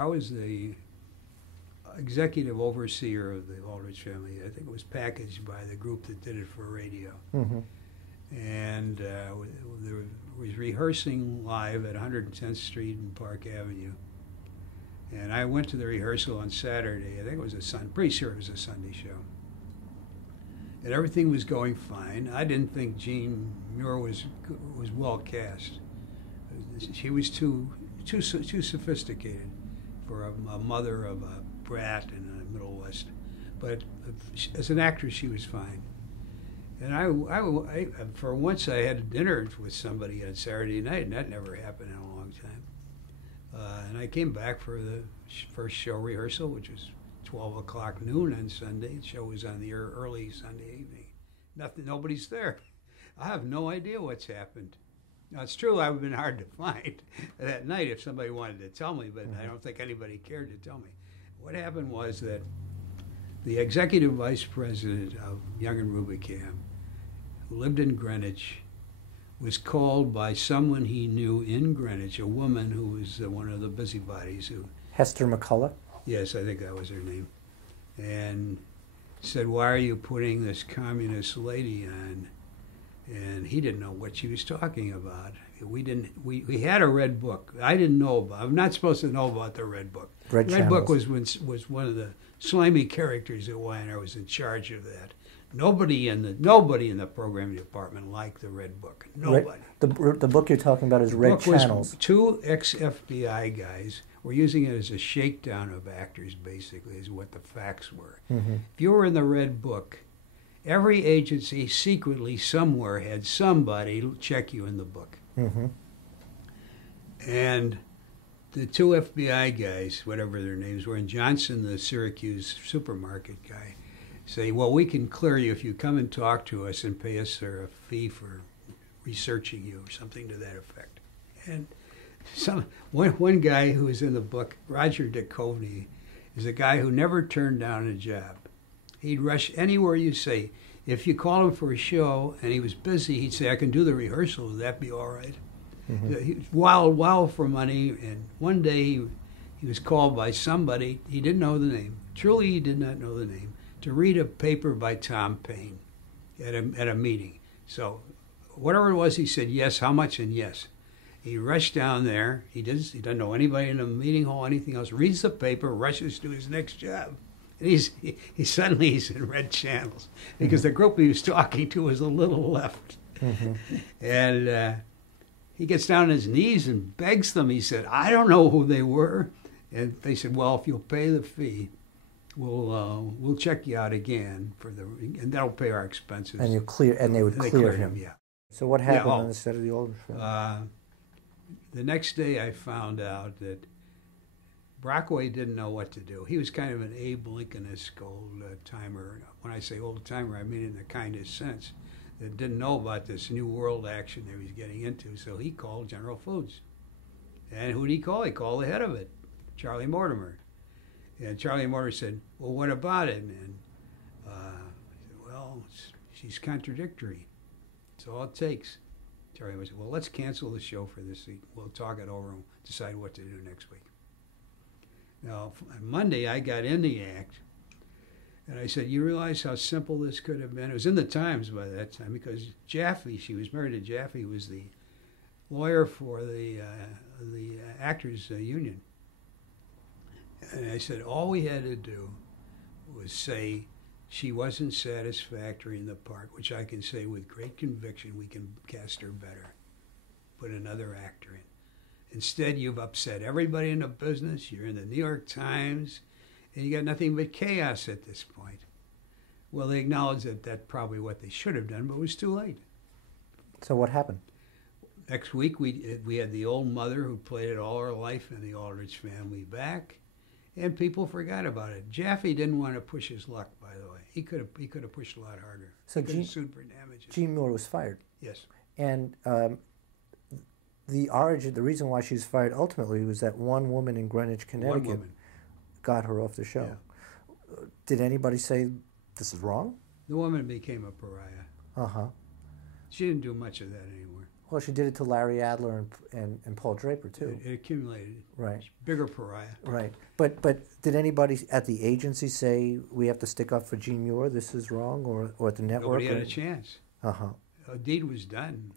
was the executive overseer of the Aldrich family. I think it was packaged by the group that did it for radio. Mm-hmm. And there was rehearsing live at 110th Street and Park Avenue. And I went to the rehearsal on Saturday. I think it was pretty sure it was a Sunday show. And everything was going fine. I didn't think Jean Muir was well cast. She was too sophisticated for a mother of a brat in the Middle West. But as an actress, she was fine. And I for once, I had dinner with somebody on Saturday night, and that never happened in a long time. And I came back for the first show rehearsal, which was 12 o'clock noon on Sunday. The show was on the early Sunday evening. Nobody's there. I have no idea what's happened. Now, it's true I would have been hard to find that night if somebody wanted to tell me, but I don't think anybody cared to tell me. What happened was that the executive vice president of Young and Rubicam, who lived in Greenwich, was called by someone he knew in Greenwich, a woman who was one of the busybodies. Hester McCullough? Yes, I think that was her name. And said, "Why are you putting this communist lady on?" And he didn't know what she was talking about. We had a red book. I didn't know about. I'm not supposed to know about the red book. Red book was one of the slimy characters at YNR was in charge of that. Nobody in the programming department liked the red book. Nobody. The book you're talking about is Red Channels. Two ex-FBI guys were using it as a shakedown of actors, basically, is what the facts were. Mm-hmm. If you were in the red book, every agency secretly somewhere had somebody check you in the book. Mm-hmm. And the two FBI guys, whatever their names were, and Johnson, the Syracuse supermarket guy, say, "Well, we can clear you if you come and talk to us and pay us a fee for researching you," or something to that effect. And one guy who was in the book, Roger Duchovny, is a guy who never turned down a job. He'd rush anywhere you say. If you call him for a show and he was busy, he'd say, "I can do the rehearsal. Would that be all right?" Mm-hmm. He was wild for money. And one day he was called by somebody. He didn't know the name. Truly, he did not know the name. To read a paper by Tom Paine at a meeting. So whatever it was, he said yes. How much? And yes. He rushed down there. He doesn't know anybody in the meeting hall, anything else. Reads the paper, rushes to his next job. And he's in Red Channels because the group he was talking to was a little left. Mm-hmm. And he gets down on his knees and begs them. He said, "I don't know who they were." And they said, "Well, if you'll pay the fee, we'll check you out again and that'll pay our expenses." And they would clear him. Yeah. So what happened on the set of the Aldrich film? The next day, I found out that Brockway didn't know what to do. He was kind of an Abe Lincoln-esque old-timer. When I say old-timer, I mean in the kindest sense. That didn't know about this new world action that he was getting into, so he called General Foods. And who did he call? He called the head of it, Charlie Mortimer. And Charlie Mortimer said, "Well, what about it?" And I said, "Well, she's contradictory. That's all it takes." Charlie said, "Well, let's cancel the show for this week. We'll talk it over and decide what to do next week." Now, on Monday, I got in the act, and I said, "You realize how simple this could have been?" It was in the Times by that time because Jaffe, she was married to Jaffe, was the lawyer for the Actors Union. And I said, all we had to do was say she wasn't satisfactory in the part, which I can say with great conviction we can cast her better, put another actor in. Instead, you've upset everybody in the business. You're in the New York Times, and you got nothing but chaos at this point. Well, they acknowledged that that's probably what they should have done, but it was too late. So what happened? Next week, we had the old mother who played it all her life in the Aldrich family back, and people forgot about it. Jaffe didn't want to push his luck, by the way. He could have pushed a lot harder. So he could have sued for damages. Jean Muir was fired. Yes. And the reason why she was fired ultimately was that one woman in Greenwich, Connecticut, got her off the show. Yeah. Did anybody say this is wrong? The woman became a pariah. Uh-huh. She didn't do much of that anymore. Well, she did it to Larry Adler and Paul Draper too. It accumulated. Right. Bigger pariah. Right. But did anybody at the agency say we have to stick up for Gene Muir? This is wrong, or at the network? Nobody had a chance. Uh huh. A deed was done.